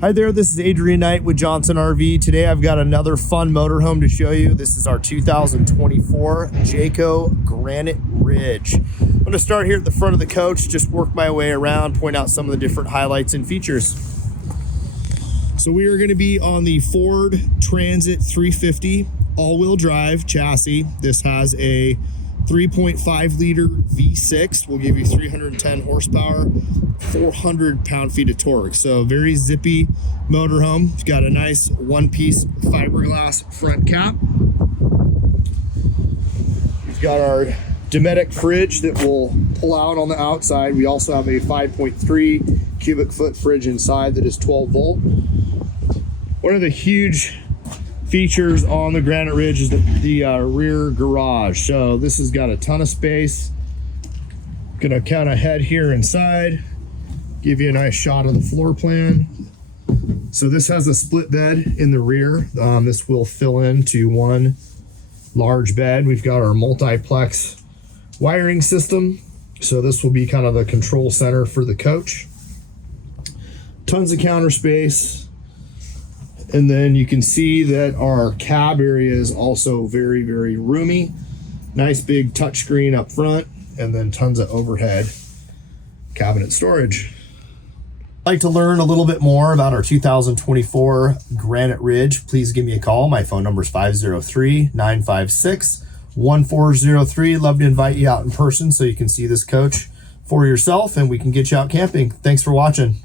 Hi there, this is Granite with Johnson RV. Today I've got another fun motorhome to show you. This is our 2024 Jayco Granite Ridge. I'm going to start here at the front of the coach, just work my way around, point out some of the different highlights and features. So we are going to be on the Ford Transit 350 all-wheel drive chassis. This has a 3.5 liter V6, will give you 310 horsepower, 400 pound-feet of torque. So very zippy motorhome. It's got a nice one-piece fiberglass front cap. We've got our Dometic fridge that will pull out on the outside. We also have a 5.3 cubic foot fridge inside that is 12 volt. One of the huge features on the Granite Ridge is the rear garage. So this has got a ton of space. Gonna kind of head here inside, give you a nice shot of the floor plan. So this has a split bed in the rear. This will fill into one large bed. We've got our multiplex wiring system. So this will be kind of the control center for the coach. Tons of counter space. And then you can see that our cab area is also very, very roomy. Nice big touchscreen up front, and then tons of overhead cabinet storage. If you'd like to learn a little bit more about our 2024 Granite Ridge, please give me a call. My phone number is 503-956-1403. Love to invite you out in person so you can see this coach for yourself and we can get you out camping. Thanks for watching.